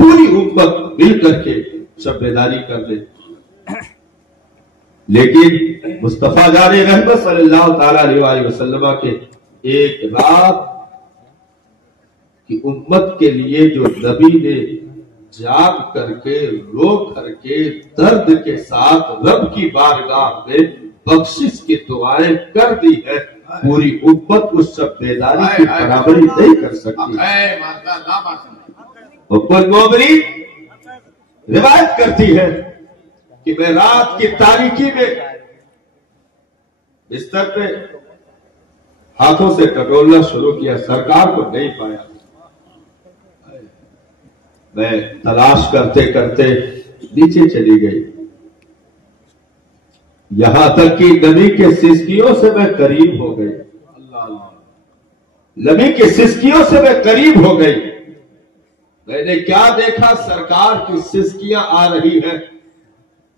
پوری امت مل کر کے سب بیداری کر دے. لیکن مصطفیٰ جان رحمت صلی اللہ تعالیٰ علیہ وسلم کے ایک رات کی امت کے لیے جو نبی نے جاگ کر کے رو کر کے درد کے ساتھ رب کی بارگاہ میں بخشش کی دعائیں کر دی ہے، پوری امت اس سب بیداری کی برابری نہیں کر سکتی. مومنین روایت کرتی ہے کہ میں رات کی تاریکی میں بستر پہ ہاتھوں سے ٹٹولنا شروع کیا، سرکار کو نہیں پایا. میں تلاش کرتے کرتے نیچے چلی گئی، یہاں تک کہ نبی کے سسکیوں سے میں قریب ہو گئی. نبی کے سسکیوں سے میں قریب ہو گئی. میں نے کیا دیکھا، سرکار کی سسکیاں آ رہی ہیں،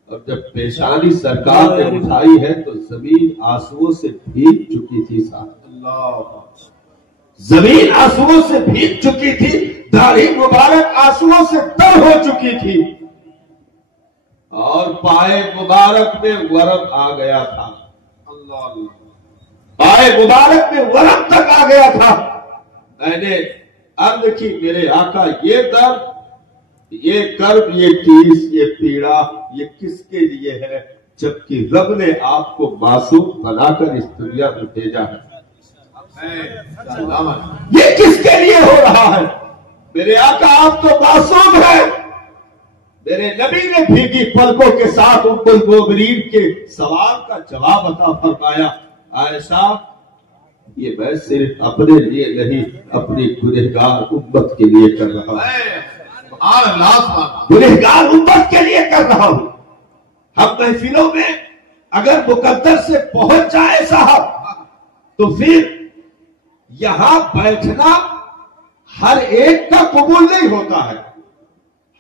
اور جب پیشانی سرکار نے اٹھائی ہے تو زمین آنسوؤں سے بھیگ چکی تھی. زمین آنسوؤں سے بھیگ چکی تھی، داڑھی مبارک آنسوؤں سے تر ہو چکی تھی، اور پائے مبارک میں ورم آ گیا تھا. پائے مبارک میں ورم تک آ گیا تھا. میں نے عرض کی، میرے آقا یہ درد، یہ کرب، یہ ٹیس، یہ پیڑا، یہ کس کے لیے ہے، جبکہ رب نے آپ کو معصوم بنا کر اس دنیا میں بھیجا ہے؟ یہ کس کے لیے ہو رہا ہے؟ میرے آقا آپ تو معصوم ہیں. میرے نبی نے بھیگی پلکوں کے ساتھ ام المومنین کے سوال کا جواب عطا فرمایا، عائشہ یہ میں صرف اپنے لیے نہیں، اپنی گنہگار امت کے لیے کر رہا ہوں. گنہگار امت کے لیے کر رہا ہوں. ہم محفلوں میں اگر مقدر سے پہنچ جائے صاحب تو پھر یہاں بیٹھنا ہر ایک کا قبول نہیں ہوتا ہے،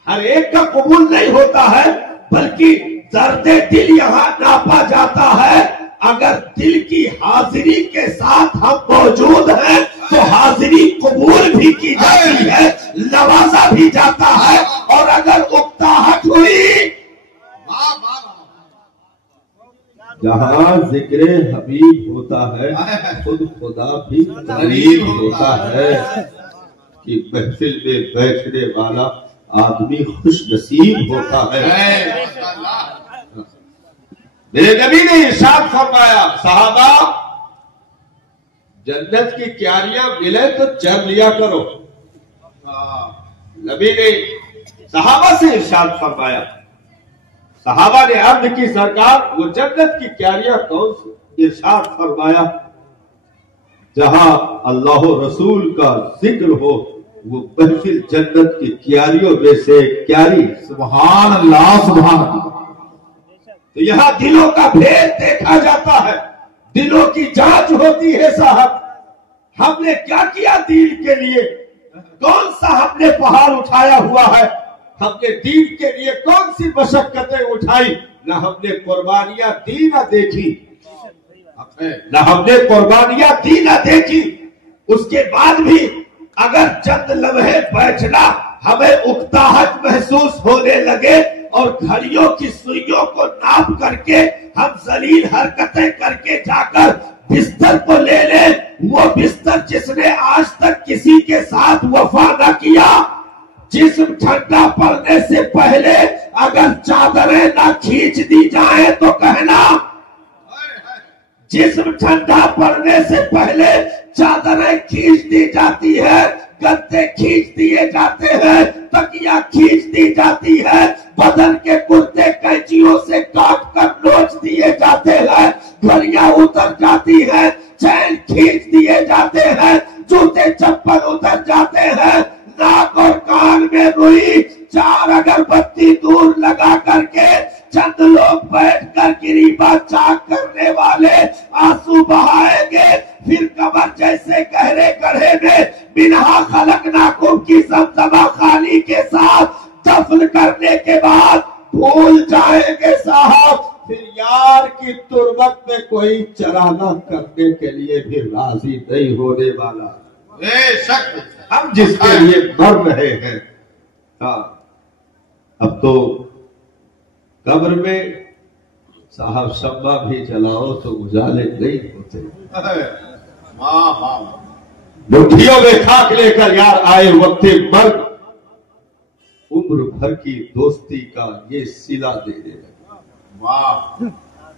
ہر ایک کا قبول نہیں ہوتا ہے، بلکہ درد دل یہاں ناپا جاتا ہے. اگر دل کی حاضری کے ساتھ ہم موجود ہیں تو حاضری قبول بھی کی جاتی ہے، نوازا بھی جاتا ہے. اور اگر اکتاہٹ ہوئی، جہاں ذکر حبیب ہوتا ہے خود خدا بھی قریب ہوتا ہے. کہ محفل میں بیٹھنے والا آدمی خوش نصیب ہوتا ہے. میرے نبی نے ارشاد فرمایا، صحابہ جنت کی کیاریاں ملے تو چر لیا کرو. نبی نے صحابہ سے ارشاد فرمایا. صحابہ نے عرض کی، سرکار وہ جنت کی کیاریاں کون سی؟ ارشاد فرمایا، جہاں اللہ و رسول کا ذکر ہو وہ محفل جنت کی کیاریوں میں سے کیاری. سبحان اللہ، سبحان اللہ. تو یہاں دلوں کا بھید دیکھا جاتا ہے، دلوں کی جانچ ہوتی ہے. صاحب ہم نے کیا کیا دین کے لیے؟ کون سا ہم نے پہاڑ اٹھایا ہوا ہے؟ ہم نے دین کے لیے کون سی مشقتیں اٹھائی؟ نہ ہم نے قربانیاں دی نہ دیکھی، نہ ہم نے قربانیاں دی نہ دیکھی. اس کے بعد بھی اگر چند لمحے بیٹھنا ہمیں اکتاہٹ محسوس ہونے لگے اور گھڑیوں کی سوئیوں کو ناپ کر کے ہم ذلیل حرکتیں کر کے جا کر بستر کو لے لیں، وہ بستر جس نے آج تک کسی کے ساتھ وفا نہ کیا، جسم ٹھنڈا پڑنے سے پہلے اگر چادریں نہ کھینچ دی جائیں تو کہنا، جسم ٹھنڈا پڑنے سے پہلے چادریں کھینچ دی جاتی ہے، گدے کھینچ دیے جاتے ہیں، تکیا کھینچ دی جاتی ہے، بدن کے کرتے قینچیوں سے کاٹ کر نوچ دیے جاتے ہیں، گھڑیاں اتر جاتی ہیں، چین کھینچ دیے جاتے ہیں، جوتے چپل اتر جاتے ہیں، ناک اور کان میں روئی، چار اگربتی دور لگا کر کے چند لوگ بیٹھ کر گریباں چاک کرنے والے آنسو بہائیں گے، پھر کمر جیسے گہرے گڑھے میں منہا خلقناکم کی زمزمہ خالی کے ساتھ دفن کرنے کے بعد بھول جائیں گے صاحب. پھر یار کی تربت میں کوئی چرانہ کرنے کے لیے بھی راضی نہیں ہونے والا. بے شک ہم جس کے لیے مر رہے ہیں ہاں اب تو قبر میں صاحب شمع بھی جلاؤ تو اجالے نہیں ہوتے. مٹھیوں میں خاک لے کر یار آئے وقت مرگ، عمر بھر کی دوستی کا یہ صلہ دے دے لگا.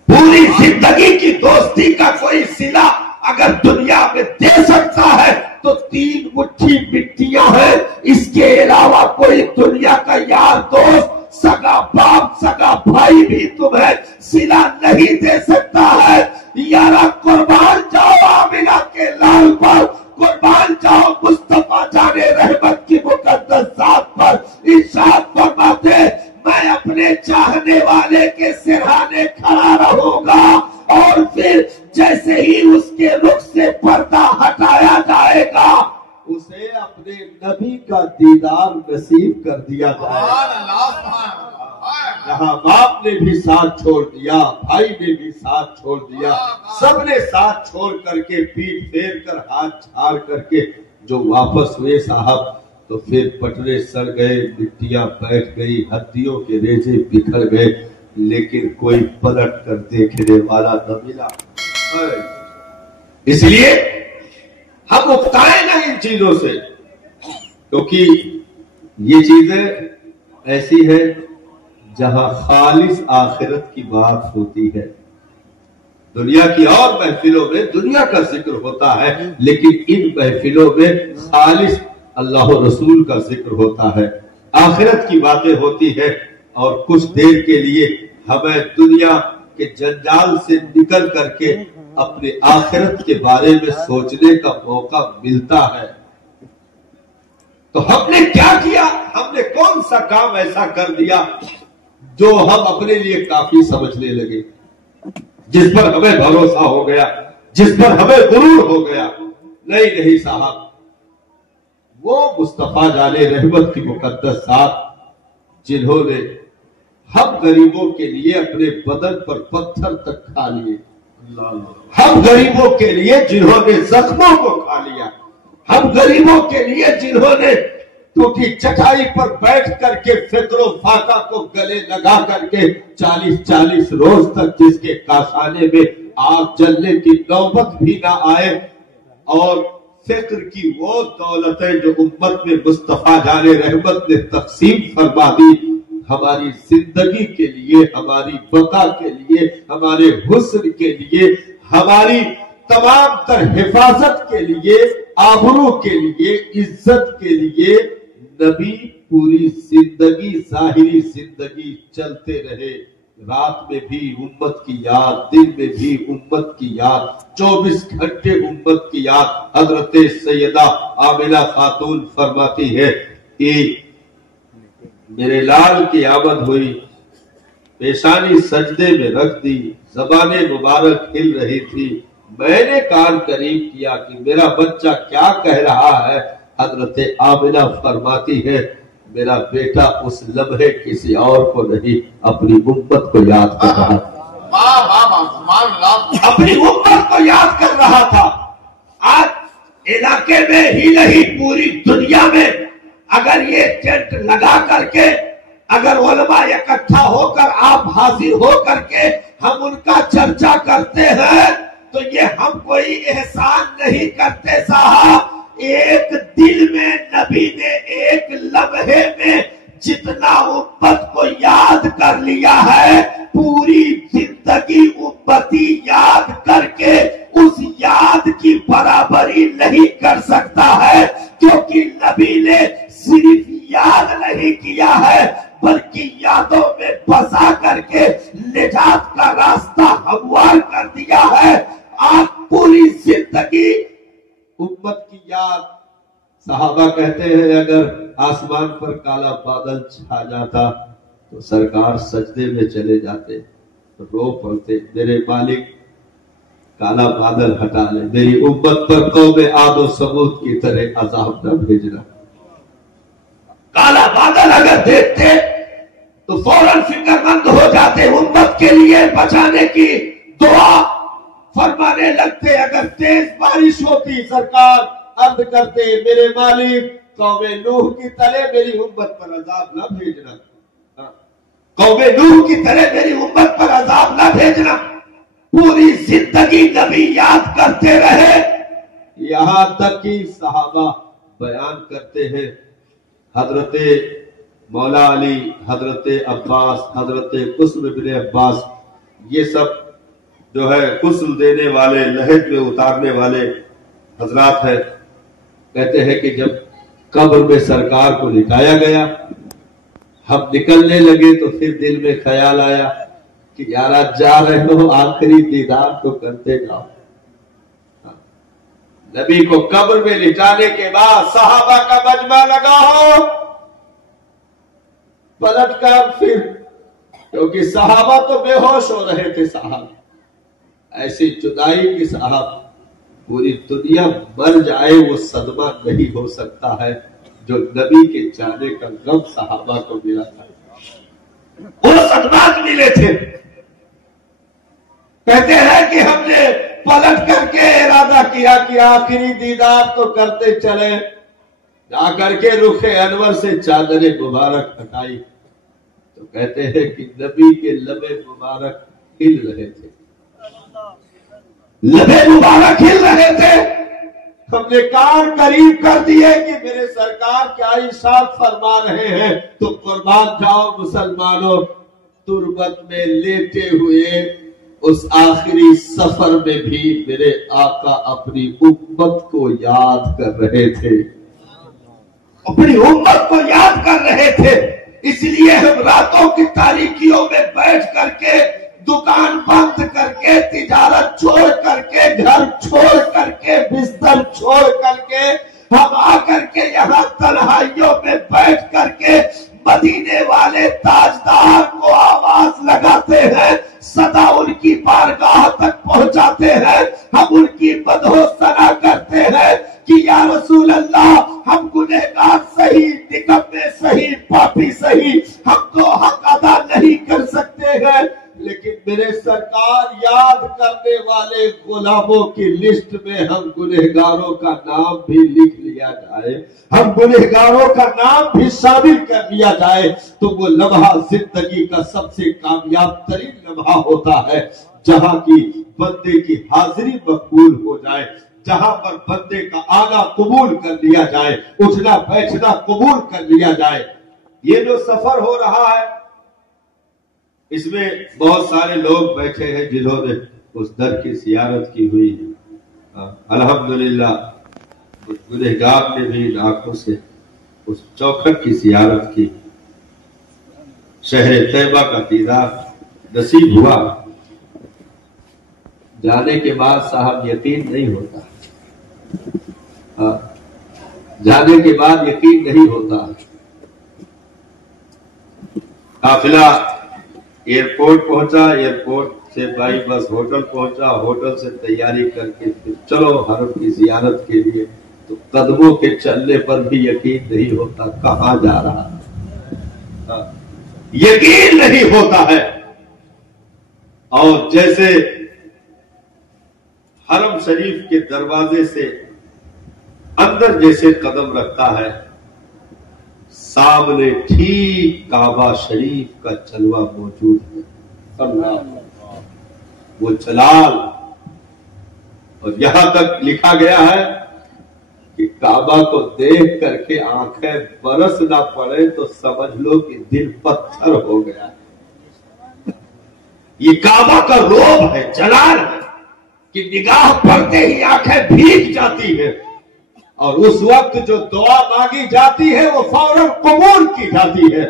پوری زندگی کی دوستی کا کوئی صلہ اگر دنیا میں دے سکتا ہے تو 3 مٹھی مٹیاں ہیں. اس کے علاوہ کوئی دنیا کا یار دوست، سگا باپ، سگا بھائی بھی تمہیں صلہ نہیں دے سکتا ہے. یارا قربان جاؤ آمنہ کے لال پر، قربان جاؤ مصطفیٰ جان رحمت کی مقدس ذات پر. ارشاد فرماتے میں اپنے چاہنے والے کے سرہانے کھڑا رہوں گا، اور پھر جیسے ہی اس کے رخ سے پردہ ہٹایا جائے گا اسے اپنے نبی کا دیدار نصیب کر دیا جائے گا. جہاں باپ نے بھی ساتھ چھوڑ دیا، بھائی نے بھی ساتھ چھوڑ دیا، سب نے ساتھ چھوڑ کر کے پیٹ پھیر کر ہاتھ چھاڑ کر کے جو واپس ہوئے صاحب، تو پھر پٹرے سڑ گئے، مٹیاں بیٹھ گئی، ہڈیوں کے ریزے بکھر گئے، لیکن کوئی پلٹ کر دیکھنے والا نہ ملا. اس لیے ہم اکتائیں نہ ان چیزوں سے، کیونکہ یہ چیزیں ایسی ہے جہاں خالص آخرت کی بات ہوتی ہے. دنیا کی اور محفلوں میں دنیا کا ذکر ہوتا ہے، لیکن ان محفلوں میں خالص اللہ و رسول کا ذکر ہوتا ہے، آخرت کی باتیں ہوتی ہے. اور کچھ دیر کے لیے ہمیں دنیا کے جنجال سے نکل کر کے اپنے آخرت کے بارے میں سوچنے کا موقع ملتا ہے. تو ہم نے کیا کیا؟ ہم نے کون سا کام ایسا کر دیا جو ہم اپنے لیے کافی سمجھنے لگے، جس پر ہمیں بھروسہ ہو گیا، جس پر ہمیں غرور ہو گیا؟ نہیں صاحب، وہ مصطفیٰ جان رحمت کی مقدس ذات جنہوں نے ہم غریبوں کے لیے اپنے بدن پر پتھر تک کھا لیے، ہم غریبوں کے لیے جنہوں نے زخموں کو کھا لیا، ہم غریبوں کے لیے جنہوں نے ٹوٹی چٹائی پر بیٹھ کر کے فکر و فاقہ کو گلے لگا کر کے 40 روز تک جس کے کاشانے میں آگ جلنے کی نوبت بھی نہ آئے، اور فکر کی وہ دولتیں جو امت میں مصطفیٰ جان رحمت نے تقسیم فرما دی، ہماری زندگی کے لیے، ہماری بقا کے لیے، ہمارے حسن کے لیے، ہماری تمام تر حفاظت کے لیے، آبرو کے لیے، عزت کے لیے نبی پوری زندگی، ظاہری زندگی چلتے رہے. رات میں بھی امت کی یاد، دن میں بھی امت کی یاد، 24 گھنٹے امت کی یاد. حضرت سیدہ آمنہ خاتون فرماتی ہے کہ میرے لال کی آمد ہوئی، پیشانی سجدے میں رکھ دی، زبان مبارک ہل رہی تھی، میں نے کان قریب کیا کہ میرا بچہ کیا کہہ رہا ہے. حضرت آمنہ فرماتی ہے میرا بیٹا اس لمحے کسی اور کو نہیں، اپنی امت کو یاد کر رہا تھا، اپنی امت کو یاد کر رہا تھا. آج علاقے میں ہی نہیں پوری دنیا میں اگر یہ ٹینٹ لگا کر کے اگر علماء اکٹھا ہو کر آپ حاضر ہو کر کے ہم ان کا چرچا کرتے ہیں تو یہ ہم کوئی احسان نہیں کرتے صاحب. ایک دل میں نبی نے ایک لمحے میں جتنا امت کو یاد کر لیا ہے، پوری زندگی امتی یاد کر کے اس یاد کی برابری نہیں کر سکتا ہے، کیونکہ نبی نے صرف یاد نہیں کیا ہے بلکہ یادوں میں بسا کر کے نجات کا راستہ ہموار کر دیا ہے. آپ پوری زندگی امت کی یاد. صحابہ کہتے ہیں اگر آسمان پر کالا بادل چھا جاتا تو سرکار سجدے میں چلے جاتے، رو پڑتے میرے مالک کالا بادل ہٹا لے، میری امت پر قوم عاد و ثمود کی طرح عذاب نہ بھیجنا. کالا بادل اگر دیکھتے تو فوراً فکر مند ہو جاتے، امت کے لیے بچانے کی دعا فرمانے لگتے. اگر تیز بارش ہوتی سرکار عرض کرتے میرے مالک قوم نوح کی طرح میری امت پر عذاب نہ بھیجنا، قوم نوح کی طرح میری امت پر عذاب نہ بھیجنا۔ پوری زندگی نبی یاد کرتے رہے، یہاں تک کہ صحابہ بیان کرتے ہیں حضرت مولا علی، حضرت عباس، حضرت قسم بن عباس، یہ سب جو ہے غسل دینے والے، لحد میں اتارنے والے حضرات ہیں، کہتے ہیں کہ جب قبر میں سرکار کو لٹایا گیا، ہم نکلنے لگے تو پھر دل میں خیال آیا کہ یارا جا رہے ہو آخری دیدار تو کرتے جاؤ۔ نبی کو قبر میں لٹانے کے بعد صحابہ کا مجمع لگا ہو، پلٹ کر پھر، کیونکہ صحابہ تو بے ہوش ہو رہے تھے، صاحب ایسی جدائی کی صاحب پوری دنیا مر جائے وہ صدمہ نہیں ہو سکتا ہے جو نبی کے جانے کا غم صحابہ کو ملا تھا۔ وہ صدمات ملے تھے، کہتے ہیں کہ ہم نے پلٹ کر کے ارادہ کیا کہ آخری دیدار تو کرتے چلے، جا کر کے رخ انور سے چادر مبارک ہٹائی تو کہتے ہیں کہ نبی کے لب مبارک ہل رہے تھے، لب مبارک ہل رہے تھے۔ ہم نے کان قریب کر دیے کہ میرے سرکار کیا ارشاد فرما رہے ہیں، تو قربان جاؤ مسلمانوں، تربت میں لیٹے ہوئے اس آخری سفر میں بھی میرے آقا اپنی امت کو یاد کر رہے تھے، اپنی امت کو یاد کر رہے تھے۔ اس لیے ہم راتوں کی تاریکیوں میں بیٹھ کر کے، دکان بند کر کے، تجارت چھوڑ کر کے، گھر چھوڑ کر کے، بستر چھوڑ کر کے، ہم آ کر کے یہاں تنہائیوں میں بیٹھ کر کے مدینے والے تاجدار کو آواز لگاتے ہیں، صدا ان کی بارگاہ تک پہنچاتے ہیں، ہم ان کی مدح و ثنا کرتے ہیں کہ یا رسول اللہ، ہم گنہگار صحیح، نکمے صحیح، پاپی صحیح، ہم تو حق ادا نہیں کر سکتے ہیں، لیکن میرے سرکار یاد کرنے والے غلاموں کی لسٹ میں ہم گنہگاروں کا نام بھی لکھ لیا جائے، ہم گنہگاروں کا نام بھی شامل کر لیا جائے تو وہ لمحہ زندگی کا سب سے کامیاب ترین لمحہ ہوتا ہے، جہاں کی بندے کی حاضری مقبول ہو جائے، جہاں پر بندے کا آنا قبول کر لیا جائے، اٹھنا بیٹھنا قبول کر لیا جائے۔ یہ جو سفر ہو رہا ہے اس میں بہت سارے لوگ بیٹھے ہیں جنہوں نے اس در کی زیارت کی ہوئی ہے، الحمدللہ اس گنہگار نے بھی آنکھوں سے اس چوکھٹ کی زیارت کی، شہر طیبہ کا دیدار نصیب ہوا۔ جانے کے بعد صاحب یقین نہیں ہوتا، جانے کے بعد یقین نہیں ہوتا۔ قافلہ ایئرپورٹ پہنچا، ایئرپورٹ سے بائی بس ہوٹل پہنچا، ہوٹل سے تیاری کر کے پھر چلو حرم کی زیارت کے لیے، تو قدموں کے چلنے پر بھی یقین نہیں ہوتا کہاں جا رہا ہے، یقین نہیں ہوتا ہے۔ اور جیسے حرم شریف کے دروازے سے اندر جیسے قدم رکھتا ہے، سامنے ٹھیک کعبہ شریف کا چلوا موجود ہے، وہ جلال، اور یہاں تک لکھا گیا ہے کہ کعبہ کو دیکھ کر کے آنکھیں برس نہ پڑے تو سمجھ لو کہ دل پتھر ہو گیا ہے۔ یہ کعبہ کا روب ہے، جلال ہے کہ نگاہ پڑتے ہی آنکھیں بھیگ جاتی ہیں، اور اس وقت جو دعا مانگی جاتی ہے وہ فوراً قبول کی جاتی ہے۔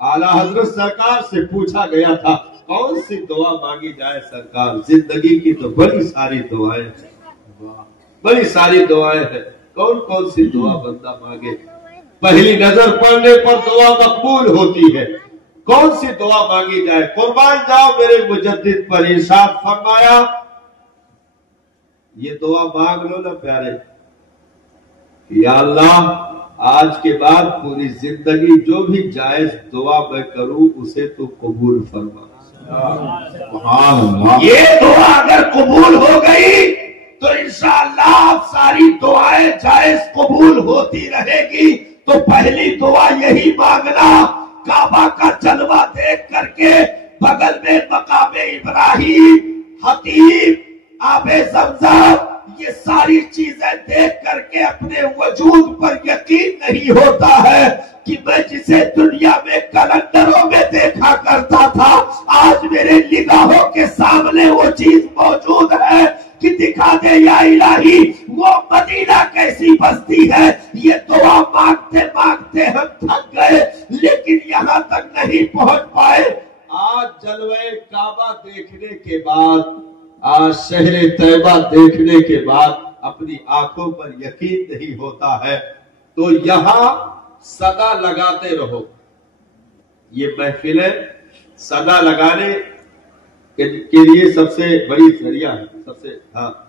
اعلیٰ حضرت سرکار سے پوچھا گیا تھا کون سی دعا مانگی جائے سرکار؟ زندگی کی تو بڑی ساری دعائیں ہیں، بڑی ساری دعائیں ہیں، کون کون سی دعا بندہ مانگے؟ پہلی نظر پڑنے پر دعا مقبول ہوتی ہے، کون سی دعا مانگی جائے؟ قربان جاؤ میرے مجدد پر، ارشاد فرمایا یہ دعا مانگ لو نا پیارے، یا اللہ آج کے بعد پوری زندگی جو بھی جائز دعا میں کروں اسے تو قبول فرما۔ یہ دعا اگر قبول ہو گئی تو انشاءاللہ آپ ساری دعائیں جائز قبول ہوتی رہے گی. تو پہلی دعا یہی مانگنا، کعبہ کا جلوہ دیکھ کر کے بغل میں مقام ابراہیم، حتیم، آب زمزم، یہ ساری چیزیں دیکھ کر کے اپنے وجود پر یقین نہیں ہوتا ہے کہ میں جسے دنیا میں کیلنڈروں میں دیکھا کرتا تھا آج میرے نگاہوں کے سامنے وہ چیز موجود ہے کہ دکھا دے یا الہی وہ مدینہ کیسی بستی ہے. یہ دعا مانگتے مانگتے ہم تھک گئے لیکن یہاں تک نہیں پہنچ پائے. آج جلوہ کعبہ دیکھنے کے بعد، آج شہر طیبہ دیکھنے کے بعد اپنی آنکھوں پر یقین نہیں ہوتا ہے. تو یہاں صدا لگاتے رہو. یہ محفلیں صدا لگانے کے لیے سب سے بڑی ذریعہ ہے،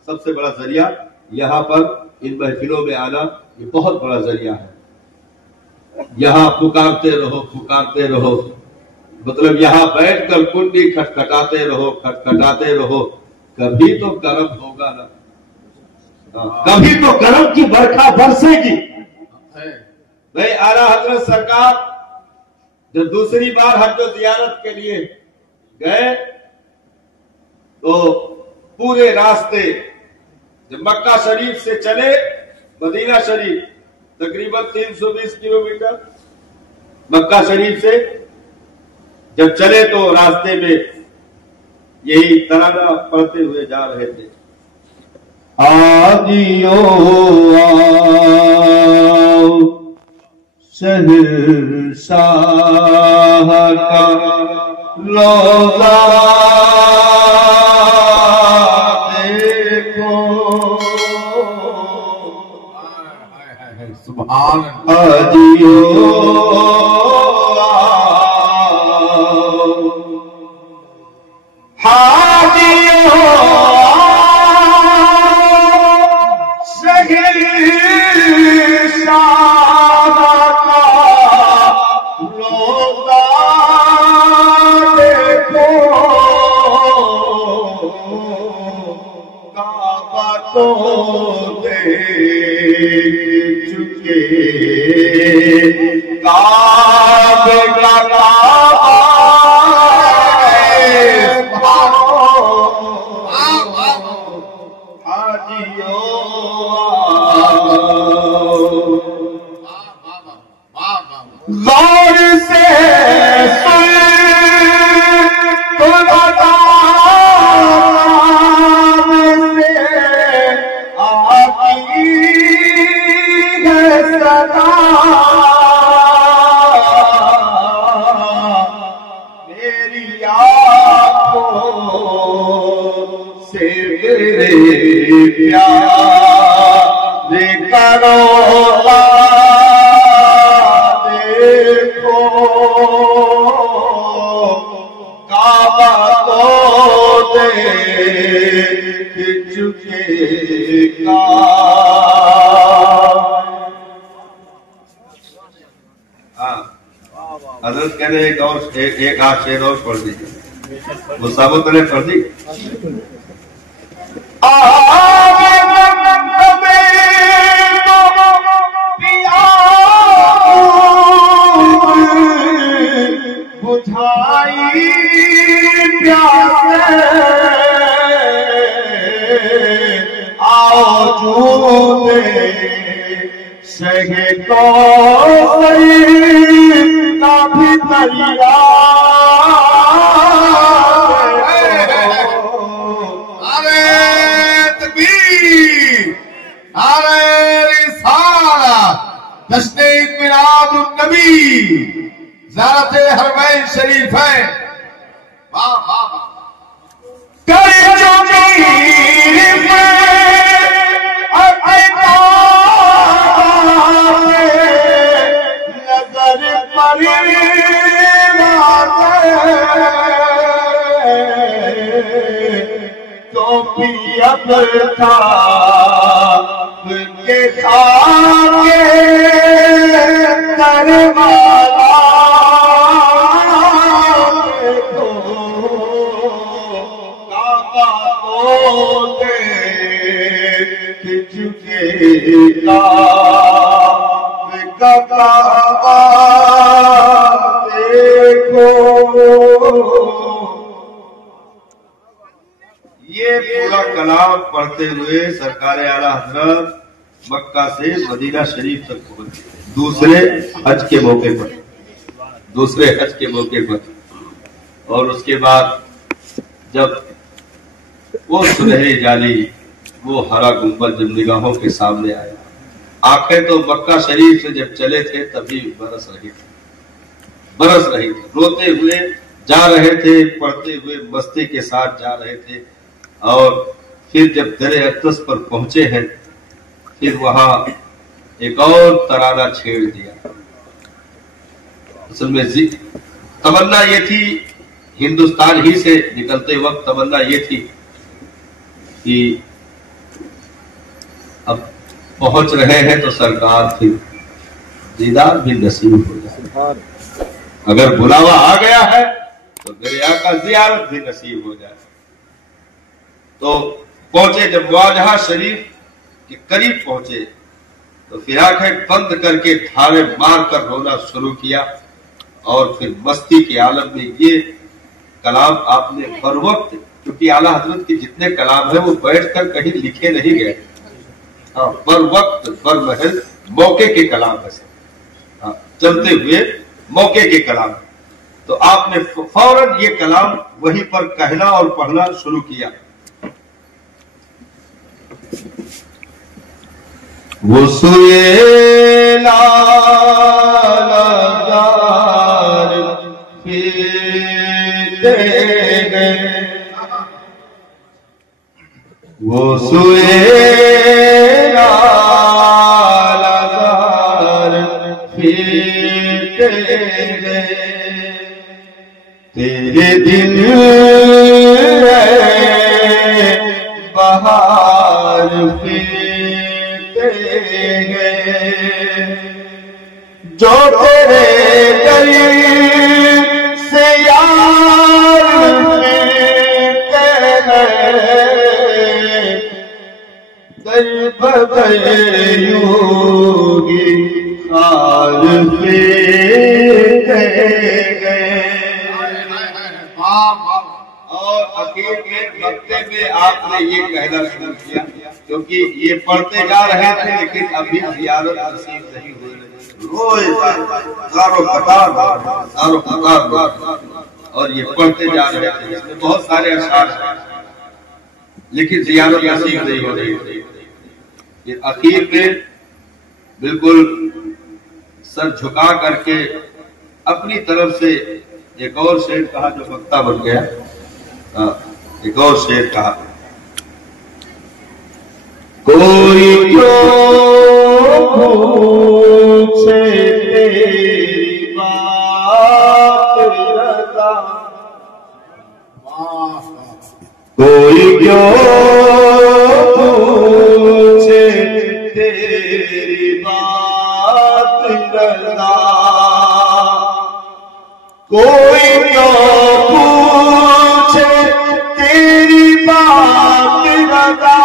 سب سے بڑا ذریعہ یہاں پر ان محفلوں میں آنا یہ بہت بڑا ذریعہ ہے. یہاں پکارتے رہو پکارتے رہو، مطلب یہاں بیٹھ کر کنڈی کھٹکھٹاتے رہو. کبھی تو کرم ہوگا نا، کبھی تو کرم کی برکھا برسے گی. نہیں، اعلیٰ حضرت سرکار جب دوسری بار حج و زیارت کے لیے گئے تو پورے راستے جب مکہ شریف سے چلے مدینہ شریف تقریباً 320 کلومیٹر، مکہ شریف سے جب چلے تو راستے میں یہی ترانہ پڑھتے ہوئے جا رہے تھے. آجیو آؤ شہر شاہ کا روضہ دیکھو، سبحان آجیو حضرت کہہ رہے ایک آٹھ شعر اور پڑھ دیجیے. وہ ثابت نے پڑھ دی. بجھائی پیاسے آؤ جو شہ کو بھی دریا جشن میلاد النبی زیارت حرمین شریفین تو بھی اب تھا کے خاکے دروالا کعبہ کو دیکھ کعبہ دیکھو. یہ پورا کلام پڑھتے ہوئے سرکار اعلیٰ حضرت مکہ سے مدینہ شریف تک پہنچے دوسرے حج کے موقع پر. اور اس کے بعد جب وہ سنہری جالی وہ ہرا گنبد جب نگاہوں کے سامنے آیا، آنکھیں تو مکہ شریف سے جب چلے تھے تبھی برس رہی تھی، روتے ہوئے جا رہے تھے، پڑھتے ہوئے مستی کے ساتھ جا رہے تھے. اور پھر جب در اقدس پر پہنچے ہیں پھر وہاں ایک اور ترانہ چھیڑ دیا. اصل میں تمنا یہ تھی، ہندوستان ہی سے نکلتے وقت تمنا یہ تھی کہ اب پہنچ رہے ہیں تو سرکار پھر دیدار بھی نصیب ہو جائے، اگر بلاوا آ گیا ہے تو میرے آقا زیارت بھی نصیب ہو جائے. تو پہنچے، جب مواجہہ شریف کے قریب پہنچے تو پھر آنکھیں بند کر کے دھارے مار کر رونا شروع کیا. اور پھر مستی کے عالم میں یہ کلام آپ نے بر وقت، کیونکہ اعلیٰ حضرت کے جتنے کلام ہیں وہ بیٹھ کر کہیں لکھے نہیں گئے، بر وقت بر محل موقع کے کلام ہے، چلتے ہوئے موقع کے کلام. تو آپ نے فوراً یہ کلام وہیں پر کہنا اور پڑھنا شروع کیا. وہ سوئے لالدار پھرتے گئے، وہ سوئے لالدار پھرتے گئے. تیرے دل بہار پھرتے گئے، جو تیرے قریب سے یار ملتے ہیں، در بدر یوگی خال پھرتے گئے. اور اخیر کے ہفتے میں آپ نے یہ کہنا شروع کیا، کیونکہ یہ پڑھتے جا رہے تھے لیکن ابھی زیارت نصیب نہیں ہوئی. روز زارو قطار اور یہ پڑھتے جا رہے تھے. اس میں بہت سارے اشعار ہیں لیکن زیارت نصیب نہیں ہو رہی. یہ اخیر میں بالکل سر جھکا کر کے اپنی طرف سے ایک اور شعر کہا جو مکتا بن گیا. ایک اور شعر کہا، کوئی کیوں پوچھے تیری بات رضا، کوئی کیوں پوچھے تیری بات رضا، کوئی کیوں پوچھے تیری بات رضا،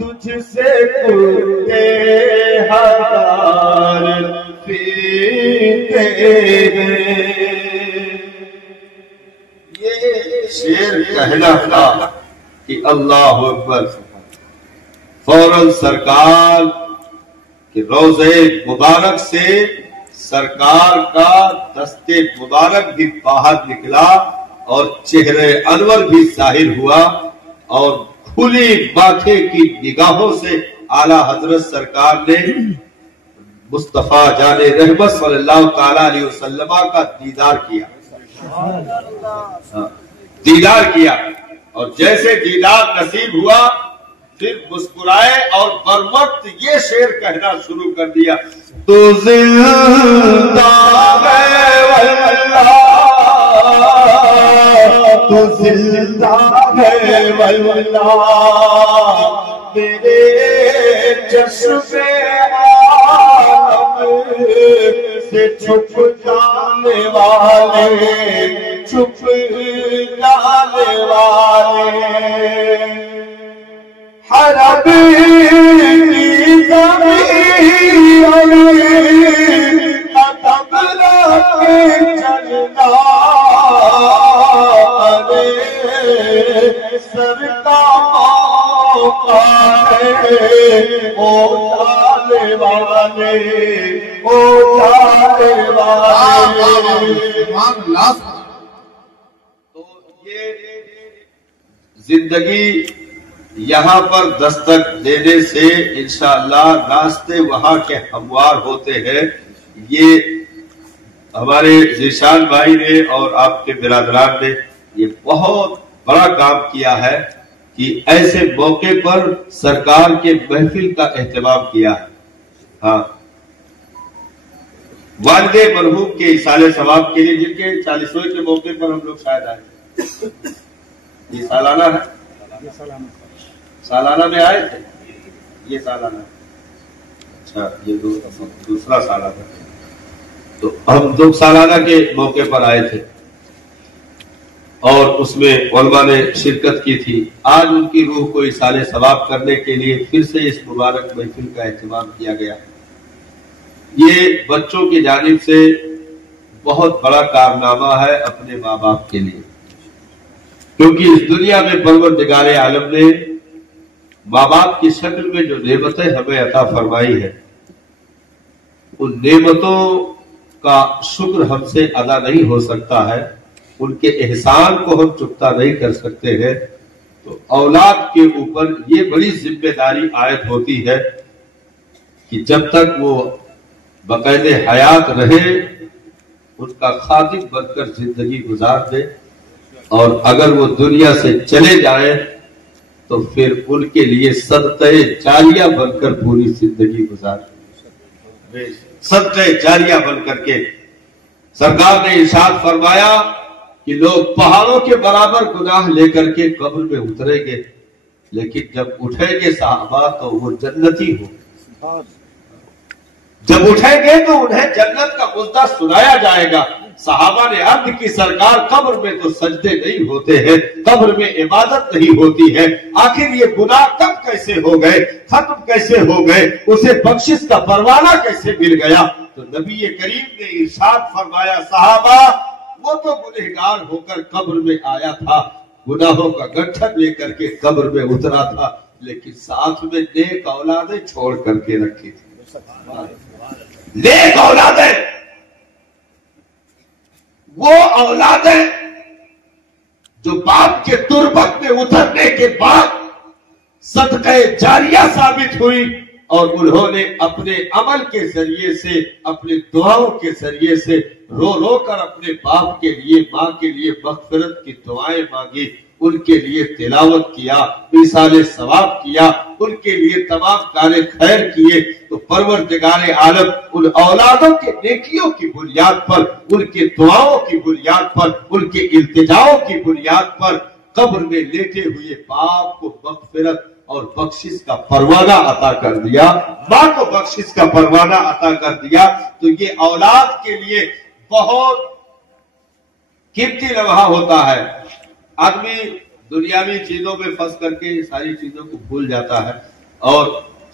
تجھ سے پوچھتے ہزار پھرتے گئے. یہ شعر کہنا تھا کہ اللہ اکبر. فوراً سرکار کے روضے مبارک سے سرکار کا دستے مبارک بھی باہر نکلا اور چہرے انور بھی ظاہر ہوا، اور کھلی ماتھے کی نگاہوں سے اعلیٰ حضرت سرکار نے مصطفیٰ جان رحمت صلی اللہ تعالی علیہ وسلم کا دیدار کیا. اور جیسے دیدار نصیب ہوا پھر مسکرائے اور بر وقت یہ شعر کہنا شروع کر دیا، تو زندہ ہے واللہ، تو زندہ ہے واللہ، تیرے چشم عالم سے چھپ جانے والے، چھپ جانے والے، عرب کی زمین ادب رکھے چلنا سر کا موقع ہے او جانے والے او جانے والے. تو یہ زندگی یہاں پر دستک دینے سے انشاءاللہ راستے وہاں کے ہموار ہوتے ہیں. یہ ہمارے ذیشان بھائی نے اور آپ کے برادران نے یہ بہت بڑا کام کیا ہے کہ ایسے موقع پر سرکار کے محفل کا اہتمام کیا ہے. ہاں والد مرحوم کے اصالہ ثواب کے لیے جن کے 40ویں کے موقع پر ہم لوگ شاید آئے. یہ سالانہ ہے, سالانہ میں آئے تھے, یہ سالانہ. اچھا یہ دوسرا سالانہ. تو ہم 2 سالانہ کے موقع پر آئے تھے اور اس میں علماء نے شرکت کی تھی. آج ان کی روح کو اصالہ ثواب کرنے کے لیے پھر سے اس مبارک محفل کا اہتمام کیا گیا. یہ بچوں کی جانب سے بہت بڑا کارنامہ ہے اپنے ماں باپ کے لیے, کیونکہ اس دنیا میں پروردگار عالم نے ماں باپ کی شکل میں جو نعمتیں ہمیں عطا فرمائی ہے ان نعمتوں کا شکر ہم سے ادا نہیں ہو سکتا ہے, ان کے احسان کو ہم چکتا نہیں کر سکتے ہیں. تو اولاد کے اوپر یہ بڑی ذمہ داری عائد ہوتی ہے کہ جب تک وہ بقید حیات رہے ان کا خادم بن کر زندگی گزار دے, اور اگر وہ دنیا سے چلے جائیں تو پھر ان کے لیے صدقہ جاریہ بن کر پوری زندگی گزار دے. صدقہ جاریہ بن کر کے سرکار نے ارشاد فرمایا کہ لوگ پہاڑوں کے برابر گناہ لے کر کے قبر میں اتریں گے, لیکن جب اٹھیں گے صحابہ تو وہ جنتی ہو. جب اٹھیں گے تو انہیں جنت کا مدعا سنایا جائے گا. صحابہ نے عرض کی سرکار قبر میں تو سجدے نہیں ہوتے ہیں, قبر میں عبادت نہیں ہوتی ہے, آخر یہ گناہ کب کیسے ہو گئے, ختم کیسے ہو گئے, اسے بخشش کا پروانہ کیسے مل گیا؟ تو نبی کریم نے ارشاد فرمایا صحابہ وہ تو گنہگار ہو کر قبر میں آیا تھا, گناہوں کا گٹھن لے کر کے قبر میں اترا تھا, لیکن ساتھ میں نیک اولادیں چھوڑ کر کے رکھی تھی. نیک اولادیں, وہ اولادیں جو باپ کے تربت میں اترنے کے بعد صدقہ جاریہ ثابت ہوئی, اور انہوں نے اپنے عمل کے ذریعے سے, اپنے دعاؤں کے ذریعے سے رو رو کر اپنے باپ کے لیے, ماں کے لیے مغفرت کی دعائیں مانگی, ان کے لیے تلاوت کیا, ایصال ثواب کیا, ان کے لیے تمام کار خیر کیے. تو پروردگار عالم ان اولادوں کے نیکیوں کی بنیاد پر, ان کے دعاؤں کی بنیاد پر, ان کے التجاؤں کی بنیاد پر قبر میں لیٹے ہوئے باپ کو مغفرت اور بخشش کا پروانہ عطا کر دیا, ماں کو بخشش کا پروانہ عطا کر دیا. تو یہ اولاد کے لیے بہت قیمتی لمحہ ہوتا ہے. آدمی دنیاوی چیزوں میں پھنس کر کے ساری چیزوں کو بھول جاتا ہے اور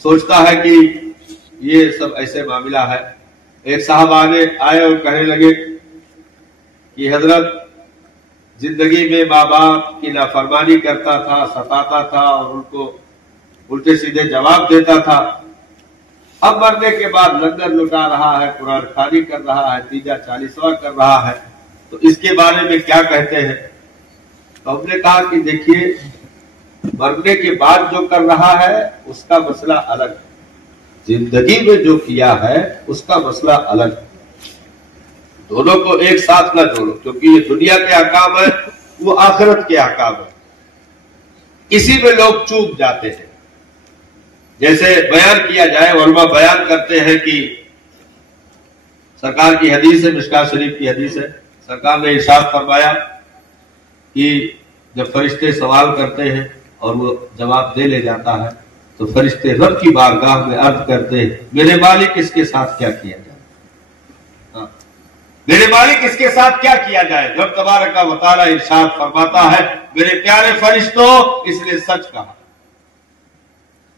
سوچتا ہے کہ یہ سب ایسے معاملہ ہے. ایک صاحب آئے اور کہنے لگے کہ حضرت زندگی میں ماں باپ کی نافرمانی کرتا تھا, ستاتا تھا اور ان کو الٹے سیدھے جواب دیتا تھا, اب مرنے کے بعد لنگر لٹا رہا ہے, قرآن خوانی کر رہا ہے, تیجا 40واں کر رہا ہے, تو اس کے بارے میں کیا کہتے ہیں؟ تو ہم نے کہا کہ دیکھیے مرنے کے بعد جو کر رہا ہے اس کا مسئلہ الگ ہے, زندگی میں جو کیا ہے اس کا مسئلہ الگ ہے. دونوں کو ایک ساتھ نہ جوڑو, کیونکہ یہ دنیا کے احکام ہے, وہ آخرت کے احکام ہے. اسی میں لوگ چوک جاتے ہیں. جیسے بیان کیا جائے, علماء بیان کرتے ہیں کہ سرکار کی حدیث ہے, مشکاۃ شریف کی حدیث ہے, سرکار نے ارشاد فرمایا کہ جب فرشتے سوال کرتے ہیں اور وہ جواب دے لے جاتا ہے تو فرشتے رب کی بارگاہ میں عرض کرتے ہیں میرے مالک اس کے ساتھ کیا کیا جائے, میرے مالک اس کے ساتھ کیا کیا جائے. رب تبارک و تعالی ارشاد فرماتا ہے میرے پیارے فرشتوں اس نے سچ کہا,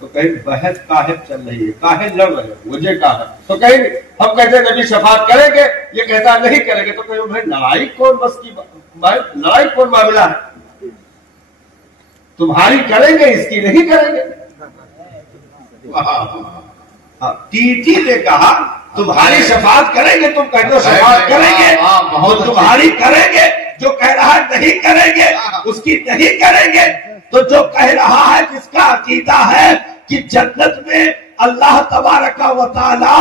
تو کہیں بحث کاہے چل رہی ہے, کاہے لڑ رہے ہیں, وجہ کا ہے. تو کہیں ہم کہتے ہیں نبی شفاعت کریں گے, یہ کہتا نہیں کریں گے. تو کہیں بھائی لڑائی کون بس کی لڑائی کون معاملہ ہے, تمہاری کریں گے اس کی نہیں کریں گے. ٹی ٹی نے کہا تمہاری شفاعت کریں گے, تم کہتے ہو شفاعت کریں گے, اور تمہاری کریں گے. جو کہہ رہا ہے نہیں کریں گے اس کی نہیں کریں گے. تو جو کہہ رہا ہے جس کا عقیدہ ہے کہ جنت میں اللہ تبارک و تعالی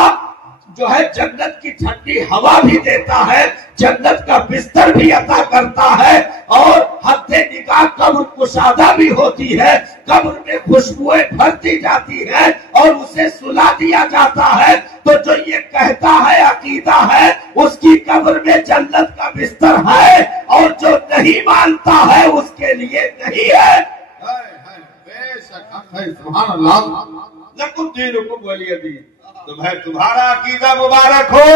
جو ہے جنت کی ٹھنڈی ہوا بھی دیتا ہے, جنت کا بستر بھی عطا کرتا ہے, اور حد نگاہ قبر کشادہ بھی ہوتی ہے, قبر میں خوشبوئیں بھرتی جاتی ہے اور اسے سلا دیا جاتا ہے. تو جو یہ کہتا ہے عقیدہ ہے اس کی قبر میں جنت کا بستر ہے, اور جو نہیں مانتا ہے اس کے لیے نہیں ہے. سبحان اللہ. لکم دینکم ولی دین. تمہیں تمہارا عقیدہ مبارک ہو,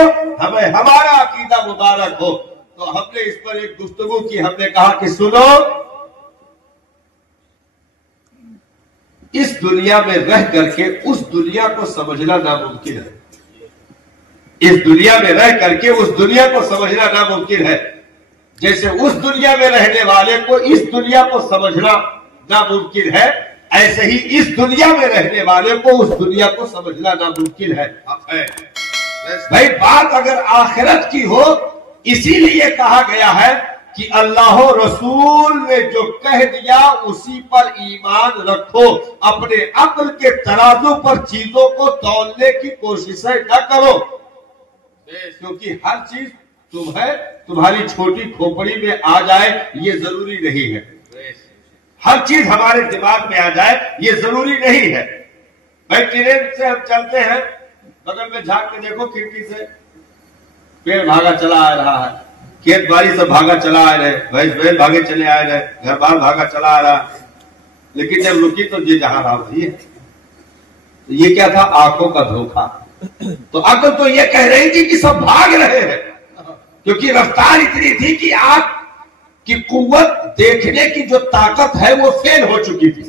ہمیں ہمارا عقیدہ مبارک ہو. تو ہم نے اس پر ایک گفتگو کی, ہم نے کہا کہ سنو, اس دنیا میں رہ کر کے اس دنیا کو سمجھنا ناممکن ہے. اس دنیا میں رہ کر کے اس دنیا کو سمجھنا ناممکن ہے. جیسے اس دنیا میں رہنے والے کو اس دنیا کو سمجھنا ناممکن ہے, ایسے ہی اس دنیا میں رہنے والے کو اس دنیا کو سمجھنا ناممکن ہے. بھائی بات اگر آخرت کی ہو, اسی لیے کہا گیا ہے کہ اللہ و رسول نے جو کہہ دیا اسی پر ایمان رکھو, اپنے عقل کے ترازو پر چیزوں کو تولنے کی کوششیں نہ کرو, کیونکہ ہر چیز تمہاری چھوٹی کھوپڑی میں آ جائے یہ ضروری نہیں ہے. ہر چیز ہمارے دماغ میں آ جائے یہ ضروری نہیں ہے. بھائی ٹرین سے ہم چلتے ہیں, بغل میں جھانک کے دیکھو کھڑکی سے, پیڑ بھاگا چلا آ رہا ہے, کھیت باڑی سے بھاگا چلا آ رہے, بھینس بھاگے چلے آ رہے, گھر بار بھاگا چلا آ رہا, لیکن جب رکی تو یہ جہاں رہا وہی ہے. یہ کیا تھا؟ آنکھوں کا دھوکہ. تو عقل تو یہ کہہ رہی تھی کہ سب بھاگ رہے ہیں, کیونکہ رفتار اتنی تھی کہ آنکھ کی قوت دیکھنے کی جو طاقت ہے وہ فیل ہو چکی تھی.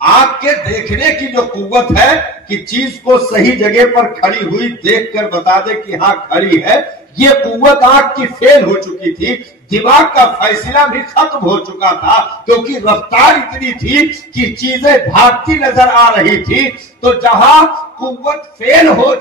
آنکھ کے دیکھنے کی جو قوت ہے کہ چیز کو صحیح جگہ پر کھڑی ہوئی دیکھ کر بتا دے کہ ہاں کھڑی ہے, یہ قوت آنکھ کی فیل ہو چکی تھی. دماغ کا فیصلہ بھی ختم ہو چکا تھا, کیونکہ رفتار اتنی تھی کہ چیزیں بھاگتی نظر آ رہی تھی. تو جہاں قوت فیل ہو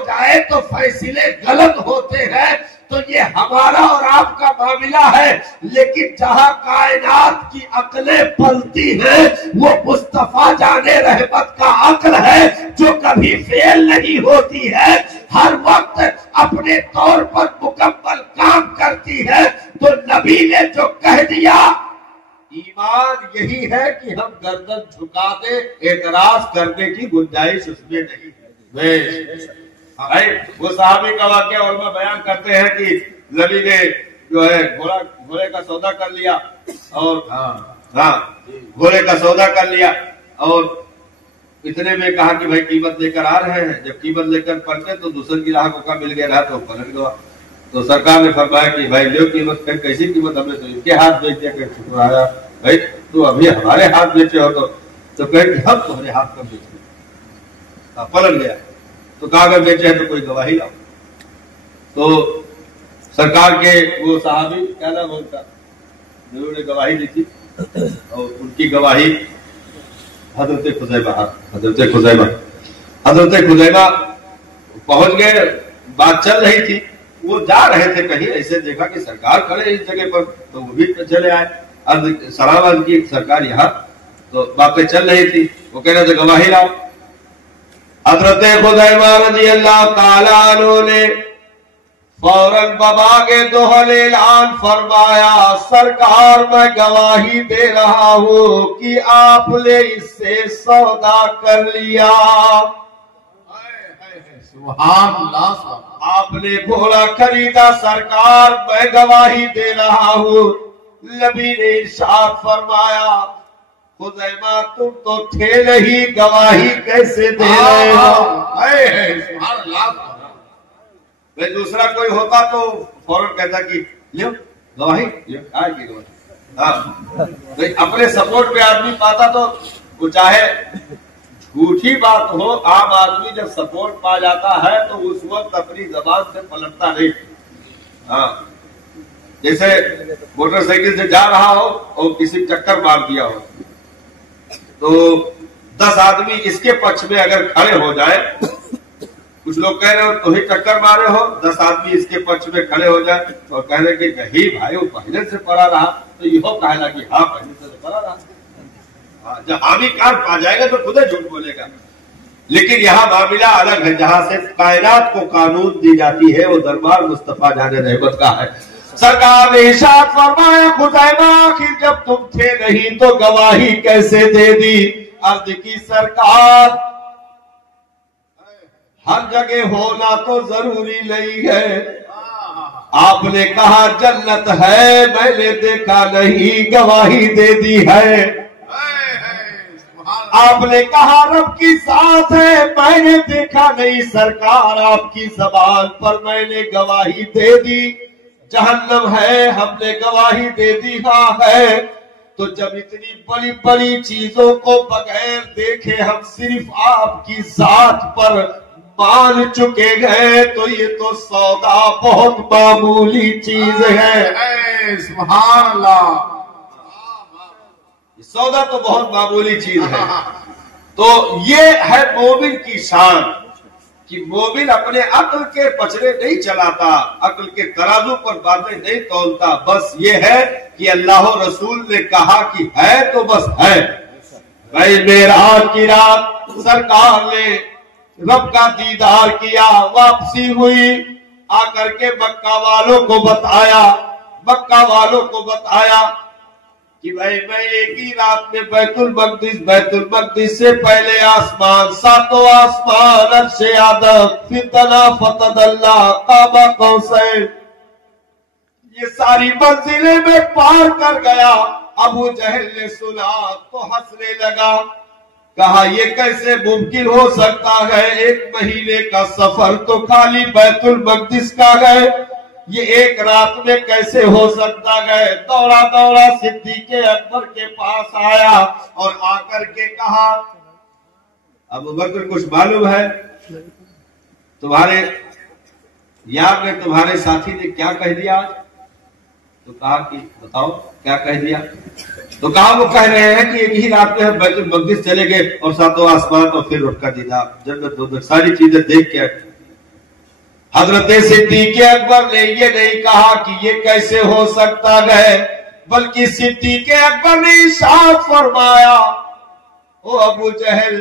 جائے تو فیصلے غلط ہوتے ہیں. تو یہ ہمارا اور آپ کا معاملہ ہے, لیکن جہاں کائنات کی عقلیں پلتی ہیں وہ مصطفیٰ جان رحمت کا عقل ہے جو کبھی فیل نہیں ہوتی ہے, ہر وقت اپنے طور پر مکمل کام کرتی ہے. تو نبی نے جو کہہ دیا, ایمان یہی ہے کہ ہم گردن جھکا دیں, اعتراض کرنے کی گنجائش اس میں نہیں ہے. وہ صحابی کا واقعہ علماء بیان کرتے ہیں کہ نبی نے جو ہے گھوڑے کا سودا کر لیا, اور گھوڑے کا سودا کر لیا, اور اتنے میں کہا کہ بھائی قیمت لے کر آ رہے ہیں. جب قیمت لے کر پلٹے تو دوسرے کی راہ کو مل گیا رہا تو پلٹ گیا. تو سرکار نے فرمایا کہ بھائی لو قیمت, پھر کیسی قیمت, ہم نے تو ان کے ہاتھ بیچ دیا. کہ ٹھکرایا, بھائی تو ابھی ہمارے ہاتھ بیچے ہو تو کہ ہم تمہارے ہاتھ پر بیچے. پلٹ گیا. تو کہا اگر بیچے ہیں تو کوئی گواہی لاؤ. تو سرکار کے وہ صحابی کیا نام ہوتا, انہوں نے گواہی دی تھی, اور ان کی گواہی حضرت خزیمہ پہنچ گئے. بات چل رہی تھی, وہ جا رہے تھے کہیں, ایسے دیکھا کہ سرکار کھڑے اس جگہ پر, تو وہ بھی چلے آئے. سلام عرض کی سرکار یہاں, تو باتیں چل رہی تھی. وہ کہہ رہے تھے گواہی لاؤ. حضرت خزیمہ رضی اللہ تعالیٰ عنہ نے فوراً بباغ دہل اعلان فرمایا, سرکار میں گواہی دے رہا ہوں کہ آپ نے اس سے سودا کر لیا. سبحان اللہ. آپ نے گھوڑا خریدا, سرکار میں گواہی دے رہا ہوں. نبی نے ارشاد فرمایا, خزیمہ تم تو تھے نہیں, گواہی کیسے دے رہے ہو؟ دوسرا کوئی ہوتا تو فوراً کہتا کہ لیو گواہی, ہاں اپنے سپورٹ پہ آدمی پاتا تو وہ چاہے جھوٹی بات ہو، عام آدمی جب سپورٹ پا جاتا ہے تو اس وقت اپنی زبان سے پلٹتا نہیں. ہاں جیسے موٹر سائیکل سے جا رہا ہو اور کسی چکر مار دیا ہو تو 10 آدمی اس کے پچھ میں اگر کھڑے ہو جائے، کچھ لوگ کہہ رہے ہو تو ہی چکر مارے ہو، 10 آدمی اس کے پچھ میں کھڑے ہو جائے اور کہہ رہے کہ نہیں بھائی وہ پہلے سے پڑا رہا، تو یہ کہنا کہ ہاں پہلے سے پڑا رہا. جب حامی کار پا جائے گا تو خود جھوٹ بولے گا. لیکن یہاں معاملہ الگ ہے، جہاں سے کائنات کو قانون دی جاتی ہے وہ دربار مصطفیٰ جان رحمت کا ہے. سرکار نے ارشاد فرمایا خزیمہ آخر جب تم تھے نہیں تو گواہی کیسے دے دی؟ عرض کی سرکار ہر جگہ ہونا تو ضروری نہیں ہے. آپ نے کہا جنت ہے میں نے دیکھا نہیں گواہی دے دی ہے. آپ نے کہا رب کی ذات ہے میں نے دیکھا نہیں سرکار آپ کی زبان پر میں نے گواہی دے دی. جہنم ہے ہم نے گواہی دے دی ہاں ہے. تو جب اتنی بڑی بڑی چیزوں کو بغیر دیکھے ہم صرف آپ کی ذات پر مان چکے گئے تو یہ تو سودا بہت معمولی چیز ہے. سبحان اللہ. سودا تو بہت معمولی چیز ہے. تو یہ ہے مومن کی شان کہ مومن اپنے عقل کے پچھلے نہیں چلاتا، عقل کے ترازو پر باتیں نہیں تولتا. بس یہ ہے کہ اللہ و رسول نے کہا کہ ہے تو بس ہے. بھائی معراج کی رات سرکار نے رب کا دیدار کیا، واپسی ہوئی، آ کر کے مکہ والوں کو بتایا کہ بھائی میں ایک ہی رات میں بیت المقدس سے پہلے آسمان، 7 آسمان، عرش اعظم، پھر تنا فتد اللہ، کعبہ قوسین، یہ ساری منزلیں میں پار کر گیا. ابو جہل نے سنا تو ہنسنے لگا، کہا یہ کیسے ممکن ہو سکتا ہے؟ 1 مہینے کا سفر تو خالی بیت المقدس کا گئے، یہ ایک رات میں کیسے ہو سکتا ہے؟ دوڑا صدیق اکبر کے پاس آیا اور آ کر کے کہا ابو بکر کچھ معلوم ہے تمہارے یار نے تمہارے ساتھی نے کیا کہہ دیا آج؟ تو کہا کہ بتاؤ کیا کہہ دیا؟ تو کہا وہ کہہ رہے ہیں کہ ایک ہی رات میں ہم بیت المقدس چلے گئے اور 7 آسمان اور پھر رب کا دیدار، جنت ساری چیزیں دیکھ کے. حضرت صدیق اکبر نے یہ نہیں کہا کہ یہ کیسے ہو سکتا ہے، بلکہ صدیق اکبر نے ارشاد فرمایا او ابو جہل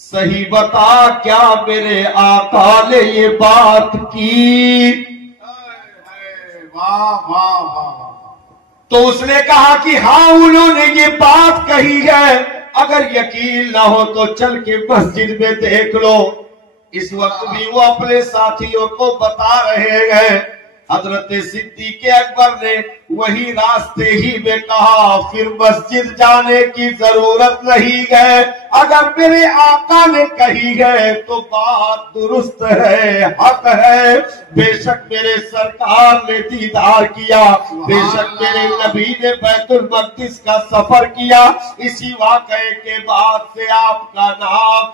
صحیح بتا کیا میرے آقا نے یہ بات کی؟ تو اس نے کہا کہ ہاں انہوں نے یہ بات کہی ہے، اگر یقین نہ ہو تو چل کے مسجد میں دیکھ لو. اس وقت بھی وہ اپنے ساتھیوں کو بتا رہے ہیں. حضرت صدیق اکبر نے وہی راستے ہی میں کہا پھر مسجد جانے کی ضرورت نہیں ہے، اگر میرے آقا نے کہی ہے تو بات درست ہے، حق ہے. بے شک میرے سرکار نے دیدار کیا، بے شک میرے نبی نے بیت المقدس کا سفر کیا. اسی واقعے کے بعد سے آپ کا نام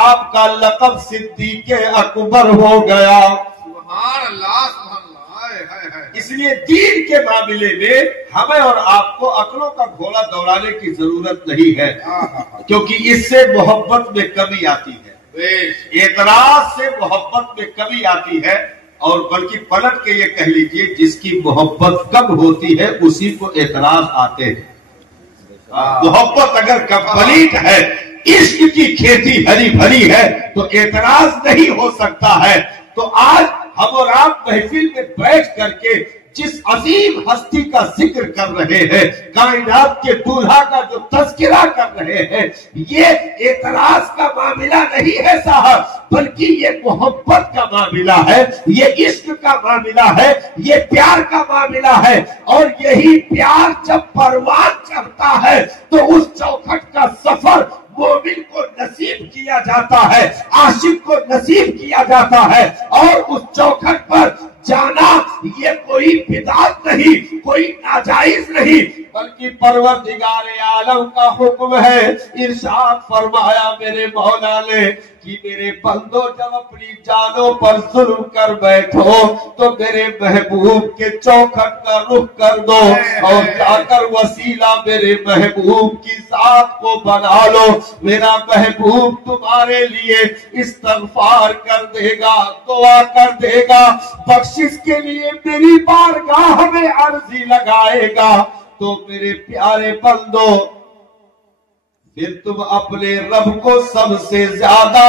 آپ کا لقب صدیق اکبر ہو گیا. سبحان اللہ سبحان اللہ. اس لیے دین کے معاملے میں ہمیں اور آپ کو عقلوں کا گھوڑا دوڑانے کی ضرورت نہیں ہے، کیونکہ اس سے محبت میں کمی آتی ہے، اعتراض سے محبت میں کمی آتی ہے. اور بلکہ پلٹ کے یہ کہہ لیجئے جس کی محبت کم ہوتی ہے اسی کو اعتراض آتے ہیں. محبت اگر کمپلیٹ ہے، عشق کی کھیتی ہری بھری ہے تو اعتراض نہیں ہو سکتا ہے. تو آج ہم اور آپ محفل میں بیٹھ کر کے جس عظیم ہستی کا ذکر کر رہے ہیں، کائنات کے دولہا کا جو تذکرہ کر رہے ہیں، یہ اعتراض کا معاملہ نہیں ہے صاحب، بلکہ یہ محبت کا معاملہ ہے، یہ عشق کا معاملہ ہے، یہ پیار کا معاملہ ہے. اور یہی پیار جب پروان چڑھتا ہے تو اس چوکھٹ کا سفر مومن کو نصیب کیا جاتا ہے، عاشق کو نصیب کیا جاتا ہے. اور اس چوکھٹ پر جانا یہ کوئی بدعت نہیں، کوئی ناجائز نہیں، بلکہ پروردگار عالم کا حکم ہے۔ ارشاد فرمایا میرے مولا نے کہ میرے بندو جب اپنی جانوں پر ظلم کر بیٹھو تو میرے محبوب کے چوکھٹ کا رخ کر دو اور جا کر وسیلہ میرے محبوب کی ذات کو بنا لو۔ میرا محبوب تمہارے لیے استغفار کر دے گا، دعا کر دے گا، بخشش کے لیے میری بارگاہ میں عرضی لگائے گا۔ تو میرے پیارے بندو پھر تم اپنے رب کو سب سے زیادہ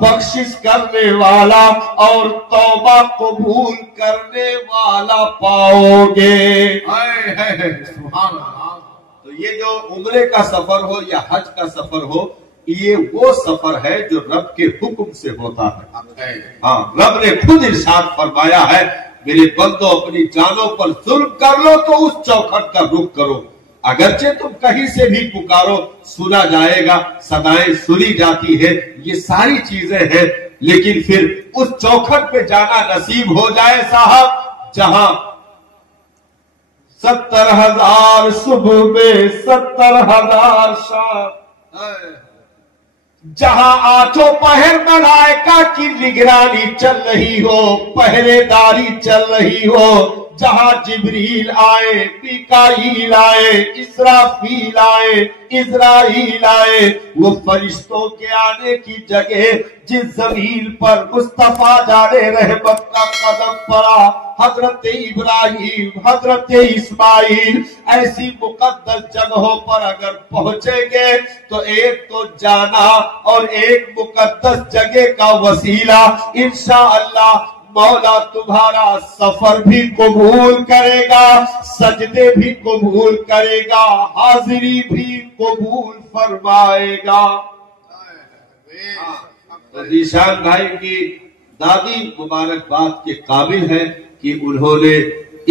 بخشش کرنے والا اور توبہ قبول کرنے والا پاؤ گے۔ سبحان اللہ۔ تو یہ جو عمرے کا سفر ہو یا حج کا سفر ہو، یہ وہ سفر ہے جو رب کے حکم سے ہوتا ہے۔ ہاں، رب نے خود ارشاد فرمایا ہے میرے بندو اپنی جانوں پر ظلم کر لو تو اس چوکھٹ کا رخ کرو۔ اگرچہ تم کہیں سے بھی پکارو سنا جائے گا، صدائیں سنی جاتی ہے، یہ ساری چیزیں ہیں، لیکن پھر اس چوکھٹ پہ جانا نصیب ہو جائے صاحب، جہاں 70,000 صبح میں 70,000 شام، جہاں آٹھوں پہر ملائکہ کی نگرانی چل رہی ہو، پہرے داری چل رہی ہو، جہاں جبریل آئے، میکائیل آئے، اسرافیل آئے، عزرائیل آئے، وہ فرشتوں کے آنے کی جگہ جس زمین پر مصطفیٰ جان رحمت کا قدم پڑا، حضرت ابراہیم، حضرت اسماعیل، ایسی مقدس جگہوں پر اگر پہنچیں گے تو ایک تو جانا اور ایک مقدس جگہ کا وسیلہ انشاءاللہ مولا تمہارا سفر بھی قبول کرے گا، سجدے بھی قبول کرے گا، حاضری بھی قبول فرمائے گا۔ ذیشان بھائی کی دادی مبارکباد کے قابل ہے کہ انہوں نے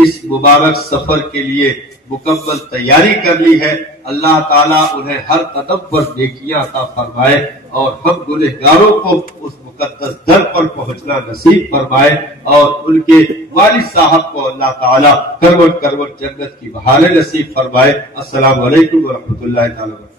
اس مبارک سفر کے لیے مکمل تیاری کر لی ہے۔ اللہ تعالیٰ انہیں ہر قدم پر نیکیاں عطا فرمائے اور ہم گنہگاروں کو اس مقدس در پر پہنچنا نصیب فرمائے، اور ان کے والد صاحب کو اللہ تعالیٰ کروٹ کروٹ جنت کی بہاریں نصیب فرمائے۔ السلام علیکم ورحمۃ اللہ تعالیٰ وبرکاتہ۔